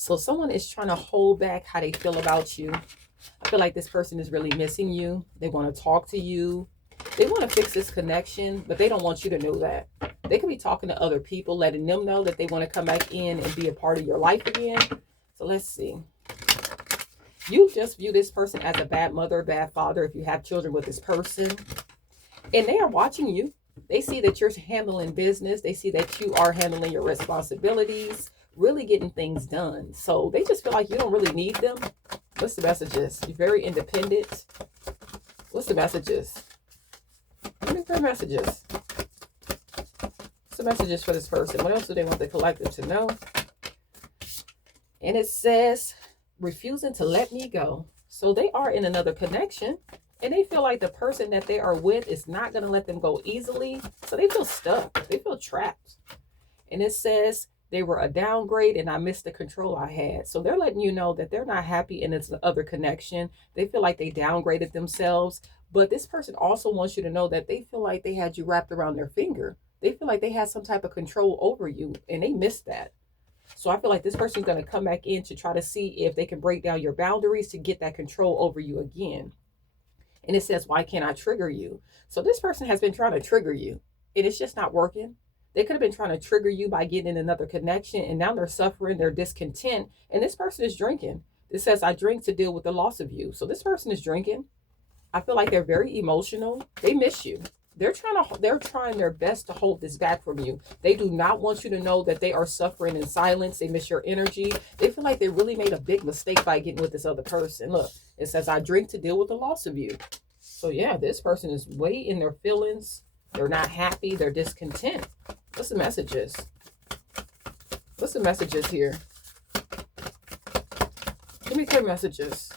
So someone is trying to hold back how they feel about you. I feel like this person is really missing you. They want to talk to you. They want to fix this connection, but they don't want you to know that. They could be talking to other people, letting them know that they want to come back in and be a part of your life again. So let's see. You just view this person as a bad mother, bad father if you have children with this person. And they are watching you. They see that you're handling business. They see that you are handling your responsibilities, really getting things done. So they just feel like you don't really need them. What's the messages? You're very independent. What's the messages? Give me 3 messages. What's the messages for this person? What else do they want the collective to know? And it says, refusing to let me go. So they are in another connection. And they feel like the person that they are with is not going to let them go easily. So they feel stuck. They feel trapped. And it says they were a downgrade and I missed the control I had. So they're letting you know that they're not happy in this other connection. They feel like they downgraded themselves. But this person also wants you to know that they feel like they had you wrapped around their finger. They feel like they had some type of control over you and they missed that. So I feel like this person's going to come back in to try to see if they can break down your boundaries to get that control over you again. And it says, why can't I trigger you? So this person has been trying to trigger you and it's just not working. They could have been trying to trigger you by getting in another connection and now they're suffering, they're discontent. And this person is drinking. It says, I drink to deal with the loss of you. So this person is drinking. I feel like they're very emotional. They miss you. They're trying their best to hold this back from you. They do not want you to know that they are suffering in silence. They miss your energy. They feel like they really made a big mistake by getting with this other person. Look, it says, I drink to deal with the loss of you. So yeah, this person is way in their feelings. They're not happy. They're discontent. What's the messages? What's the messages here? Give me clear messages.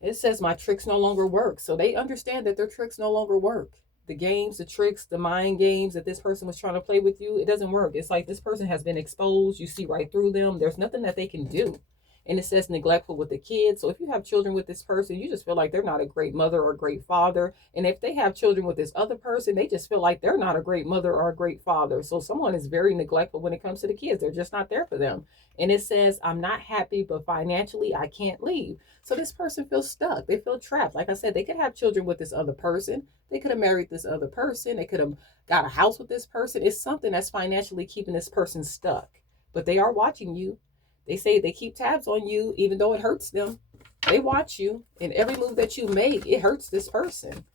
It says my tricks no longer work. So they understand that their tricks no longer work. The games, the tricks, the mind games that this person was trying to play with you, it doesn't work. It's like this person has been exposed. You see right through them. There's nothing that they can do. And it says neglectful with the kids. So if you have children with this person, you just feel like they're not a great mother or a great father. And if they have children with this other person, they just feel like they're not a great mother or a great father. So someone is very neglectful when it comes to the kids. They're just not there for them. And it says, I'm not happy, but financially I can't leave. So this person feels stuck. They feel trapped. Like I said, they could have children with this other person. They could have married this other person. They could have got a house with this person. It's something that's financially keeping this person stuck. But they are watching you. They say they keep tabs on you, even though it hurts them. They watch you, and every move that you make, it hurts this person.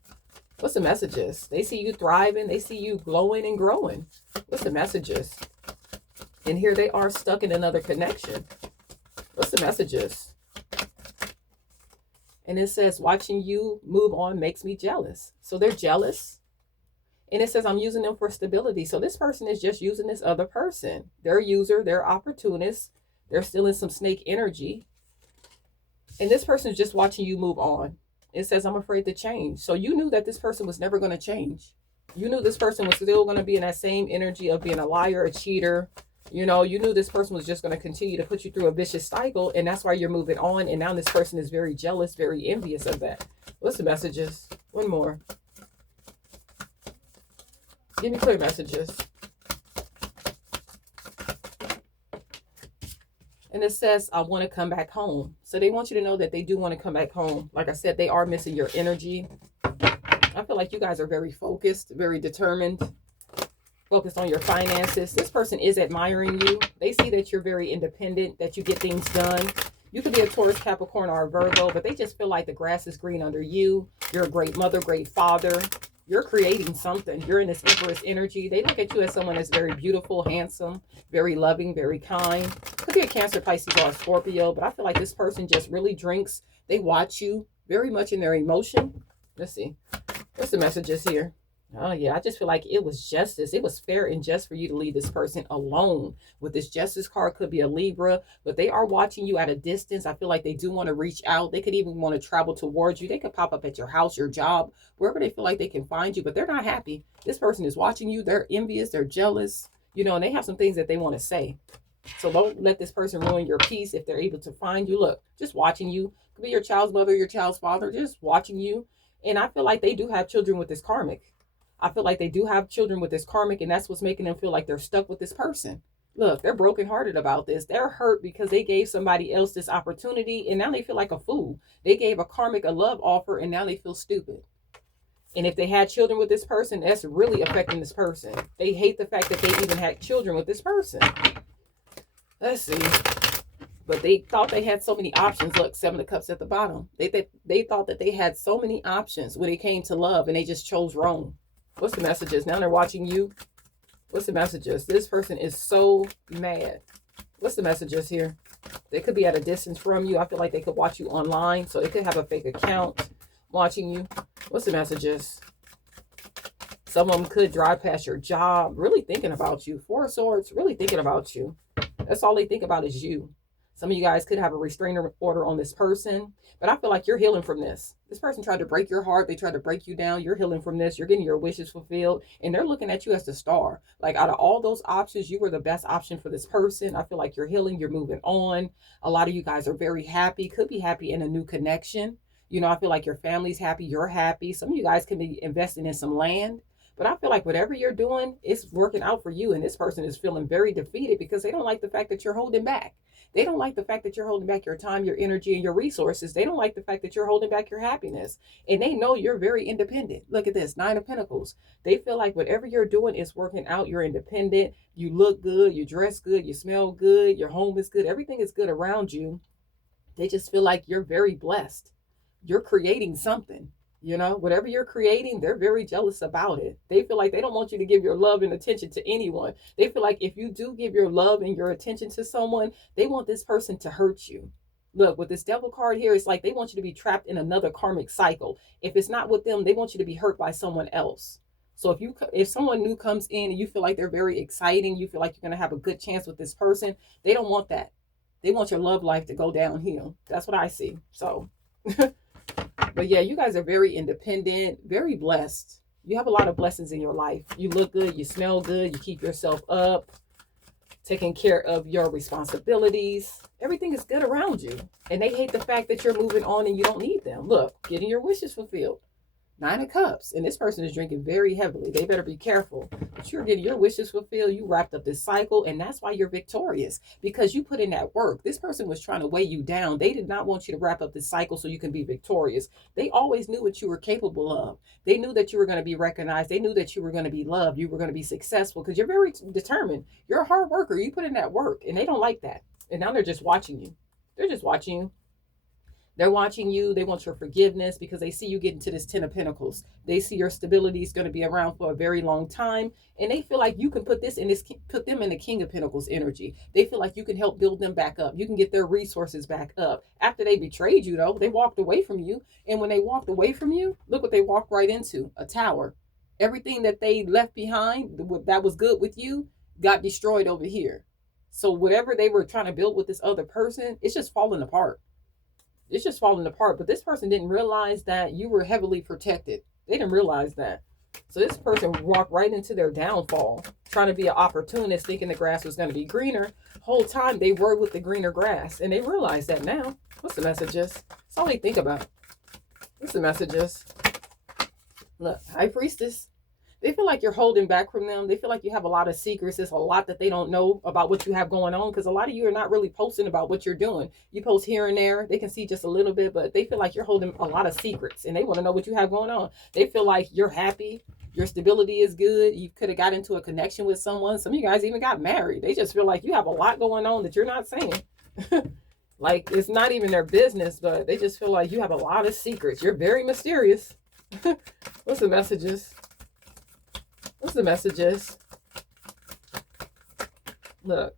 What's the messages? They see you thriving. They see you glowing and growing. What's the messages? And here they are stuck in another connection. What's the messages? And it says, watching you move on makes me jealous. So they're jealous. And it says, I'm using them for stability. So this person is just using this other person. They're a user. They're opportunists. They're still in some snake energy. And this person is just watching you move on. It says, I'm afraid to change. So you knew that this person was never going to change. You knew this person was still going to be in that same energy of being a liar, a cheater. You know, you knew this person was just going to continue to put you through a vicious cycle. And that's why you're moving on. And now this person is very jealous, very envious of that. What's the messages? One more. Give me clear messages. And it says, I want to come back home. So they want you to know that they do want to come back home. Like I said, they are missing your energy. I feel like you guys are very focused, very determined, focused on your finances. This person is admiring you. They see that you're very independent, that you get things done. You could be a Taurus, Capricorn, or a Virgo, but they just feel like the grass is green under you. You're a great mother, great father. You're creating something. You're in this Empress energy. They look at you as someone that's very beautiful, handsome, very loving, very kind. Could be a Cancer, Pisces, or a Scorpio, but I feel like this person just really drinks. They watch you very much in their emotion. Let's see. What's the messages here? Oh, yeah. I just feel like it was justice. It was fair and just for you to leave this person alone. With this justice card, could be a Libra, but they are watching you at a distance. I feel like they do want to reach out. They could even want to travel towards you. They could pop up at your house, your job, wherever they feel like they can find you, but they're not happy. This person is watching you. They're envious. They're jealous, you know, and they have some things that they want to say. So don't let this person ruin your peace if they're able to find you. Look, just watching you. Could be your child's mother, your child's father, just watching you. And I feel like they do have children with this karmic. I feel like they do have children with this karmic, and that's what's making them feel like they're stuck with this person. Look, they're brokenhearted about this. They're hurt because they gave somebody else this opportunity and now they feel like a fool. They gave a karmic a love offer and now they feel stupid. And if they had children with this person, that's really affecting this person. They hate the fact that they even had children with this person. Let's see. But they thought they had so many options. Look, 7 of Cups at the bottom. They thought that they had so many options when it came to love and they just chose wrong. What's the messages? Now they're watching you. What's the messages? This person is so mad. What's the messages here? They could be at a distance from you. I feel like they could watch you online. So they could have a fake account watching you. What's the messages? Some of them could drive past your job, really thinking about you. 4 of Swords, really thinking about you. That's all they think about is you. Some of you guys could have a restraining order on this person, but I feel like you're healing from this. This person tried to break your heart. They tried to break you down. You're healing from this. You're getting your wishes fulfilled, and they're looking at you as the star. Like out of all those options, you were the best option for this person. I feel like you're healing. You're moving on. A lot of you guys are very happy, could be happy in a new connection. You know, I feel like your family's happy. You're happy. Some of you guys can be investing in some land. But I feel like whatever you're doing, it's working out for you. And this person is feeling very defeated because they don't like the fact that you're holding back. They don't like the fact that you're holding back your time, your energy, and your resources. They don't like the fact that you're holding back your happiness. And they know you're very independent. Look at this, 9 of Pentacles. They feel like whatever you're doing is working out. You're independent. You look good. You dress good. You smell good. Your home is good. Everything is good around you. They just feel like you're very blessed. You're creating something. You know, whatever you're creating, they're very jealous about it. They feel like they don't want you to give your love and attention to anyone. They feel like if you do give your love and your attention to someone, they want this person to hurt you. Look, with this Devil card here, it's like they want you to be trapped in another karmic cycle. If it's not with them, they want you to be hurt by someone else. So if someone new comes in and you feel like they're very exciting, you feel like you're going to have a good chance with this person, they don't want that. They want your love life to go downhill. That's what I see. So... But yeah, you guys are very independent, very blessed. You have a lot of blessings in your life. You look good, you smell good, you keep yourself up, taking care of your responsibilities. Everything is good around you. And they hate the fact that you're moving on and you don't need them. Look, getting your wishes fulfilled. 9 of Cups. And this person is drinking very heavily. They better be careful. But you're getting your wishes fulfilled. You wrapped up this cycle. And that's why you're victorious. Because you put in that work. This person was trying to weigh you down. They did not want you to wrap up this cycle so you can be victorious. They always knew what you were capable of. They knew that you were going to be recognized. They knew that you were going to be loved. You were going to be successful. Because you're very determined. You're a hard worker. You put in that work. And they don't like that. And now they're just watching you. They're just watching you. They're watching you. They want your forgiveness because they see you get into this 10 of Pentacles. They see your stability is going to be around for a very long time. And they feel like you can put them in the King of Pentacles energy. They feel like you can help build them back up. You can get their resources back up. After they betrayed you, though, they walked away from you. And when they walked away from you, look what they walked right into, a tower. Everything that they left behind that was good with you got destroyed over here. So whatever they were trying to build with this other person, it's just falling apart. It's just falling apart. But this person didn't realize that you were heavily protected. They didn't realize that. So this person walked right into their downfall, trying to be an opportunist, thinking the grass was going to be greener. Whole time they were with the greener grass. And they realize that now. What's the messages? That's all they think about. What's the messages? Look, High Priestess. They feel like you're holding back from them. They feel like you have a lot of secrets. There's a lot that they don't know about what you have going on because a lot of you are not really posting about what you're doing. You post here and there. They can see just a little bit, but they feel like you're holding a lot of secrets and they want to know what you have going on. They feel like you're happy. Your stability is good. You could have got into a connection with someone. Some of you guys even got married. They just feel like you have a lot going on that you're not saying. Like it's not even their business, but they just feel like you have a lot of secrets. You're very mysterious. What's the messages? What's the messages? Look,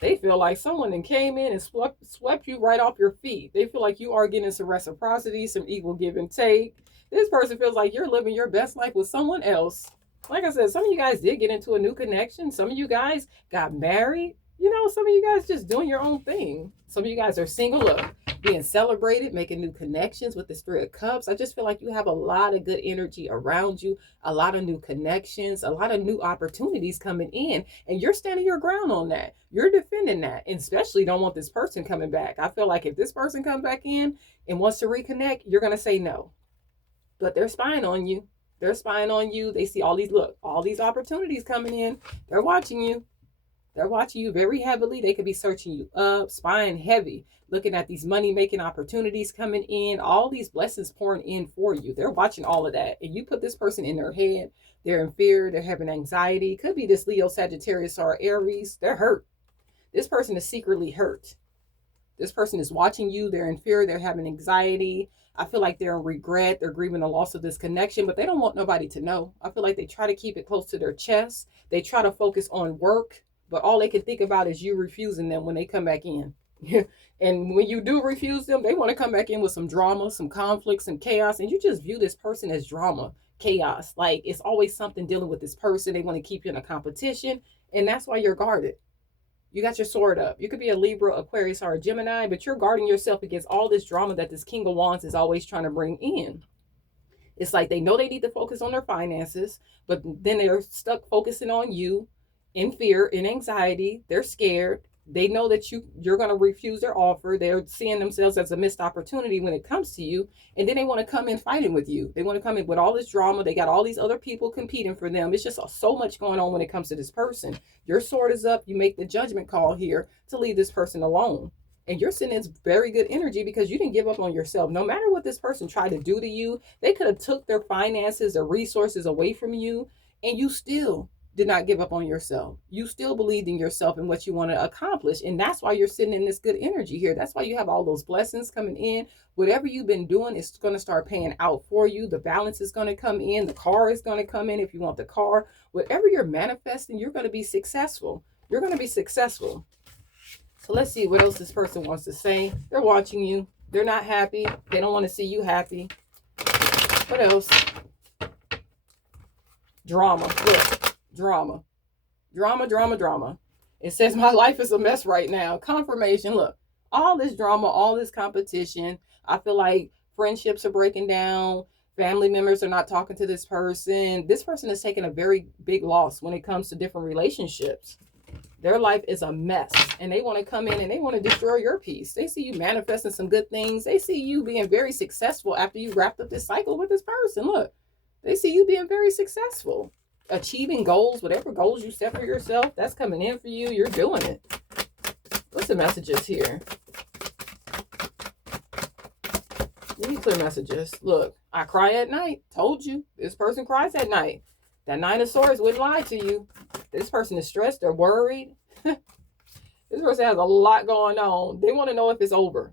they feel like someone then came in and swept you right off your feet. They feel like you are getting some reciprocity, some equal give and take. This person feels like you're living your best life with someone else. Like I said, some of you guys did get into a new connection. Some of you guys got married. You know, some of you guys just doing your own thing. Some of you guys are single, look, being celebrated, making new connections with this 3 of Cups. I just feel like you have a lot of good energy around you, a lot of new connections, a lot of new opportunities coming in, and you're standing your ground on that. You're defending that, and especially don't want this person coming back. I feel like if this person comes back in and wants to reconnect, you're going to say no. But they're spying on you. They're spying on you. They see all these opportunities coming in. They're watching you. They're watching you very heavily. They could be searching you up, spying heavy, looking at these money-making opportunities coming in, all these blessings pouring in for you. They're watching all of that. And you put this person in their head. They're in fear. They're having anxiety. Could be this Leo, Sagittarius, or Aries. They're hurt. This person is secretly hurt. This person is watching you. They're in fear. They're having anxiety. I feel like they're in regret. They're grieving the loss of this connection, but they don't want nobody to know. I feel like they try to keep it close to their chest. They try to focus on work, but all they can think about is you refusing them when they come back in. And when you do refuse them, they want to come back in with some drama, some conflict, some chaos. And you just view this person as drama, chaos. Like it's always something dealing with this person. They want to keep you in a competition. And that's why you're guarded. You got your sword up. You could be a Libra, Aquarius, or a Gemini, but you're guarding yourself against all this drama that this King of Wands is always trying to bring in. It's like they know they need to focus on their finances, but then they're stuck focusing on you in fear, in anxiety. They're scared. They know that you're going to refuse their offer. They're seeing themselves as a missed opportunity when it comes to you. And then they want to come in fighting with you. They want to come in with all this drama. They got all these other people competing for them. It's just so much going on when it comes to this person. Your sword is up. You make the judgment call here to leave this person alone. And you're sending very good energy because you didn't give up on yourself. No matter what this person tried to do to you, they could have took their finances, their resources away from you, and you still did not give up on yourself. You still believed in yourself and what you want to accomplish. And that's why you're sitting in this good energy here. That's why you have all those blessings coming in. Whatever you've been doing is going to start paying out for you. The balance is going to come in. The car is going to come in if you want the car. Whatever you're manifesting, you're going to be successful. You're going to be successful. So let's see what else this person wants to say. They're watching you. They're not happy. They don't want to see you happy. What else? Drama. Look. Drama. It says my life is a mess right now. Confirmation. Look, all this drama, all this competition. I feel like friendships are breaking down. Family members are not talking to this person. This person is taking a very big loss when it comes to different relationships. Their life is a mess and they want to come in and they want to destroy your peace. They see you manifesting some good things. They see you being very successful after you wrapped up this cycle with this person. Look, they see you being very successful. Achieving goals, whatever goals you set for yourself, that's coming in for you. You're doing it. What's the messages here? Give me clear messages. Look, I cry at night. Told you. This person cries at night. That Nine of Swords wouldn't lie to you. This person is stressed. They're worried. This person has a lot going on. They want to know if it's over.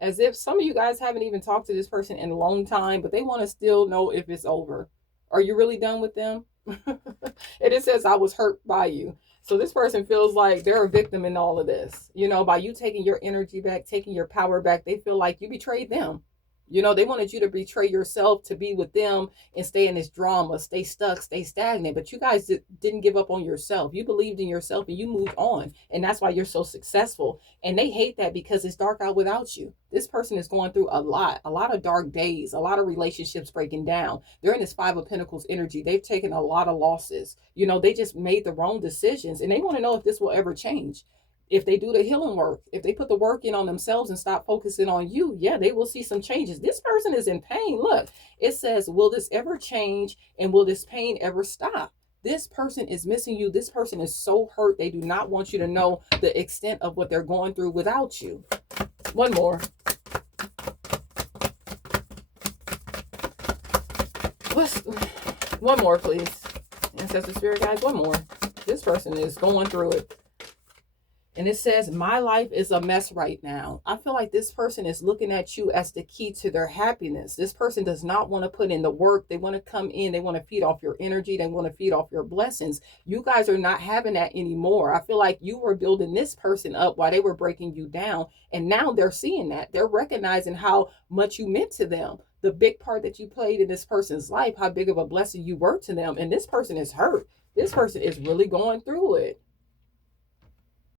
As if some of you guys haven't even talked to this person in a long time, but they want to still know if it's over. Are you really done with them? And it says, I was hurt by you. So this person feels like they're a victim in all of this. You know, by you taking your energy back, taking your power back, they feel like you betrayed them. You know, they wanted you to betray yourself to be with them and stay in this drama, stay stuck, stay stagnant. But you guys didn't give up on yourself. You believed in yourself and you moved on. And that's why you're so successful. And they hate that because it's dark out without you. This person is going through a lot of dark days, a lot of relationships breaking down. They're in this Five of Pentacles energy. They've taken a lot of losses. You know, they just made the wrong decisions and they want to know if this will ever change. If they do the healing work, if they put the work in on themselves and stop focusing on you, yeah, they will see some changes. This person is in pain. Look, it says, will this ever change and will this pain ever stop? This person is missing you. This person is so hurt. They do not want you to know the extent of what they're going through without you. One more. One more, please. Ancestor Spirit Guides, one more. This person is going through it. And it says, my life is a mess right now. I feel like this person is looking at you as the key to their happiness. This person does not want to put in the work. They want to come in. They want to feed off your energy. They want to feed off your blessings. You guys are not having that anymore. I feel like you were building this person up while they were breaking you down. And now they're seeing that. They're recognizing how much you meant to them. The big part that you played in this person's life, how big of a blessing you were to them. And this person is hurt. This person is really going through it.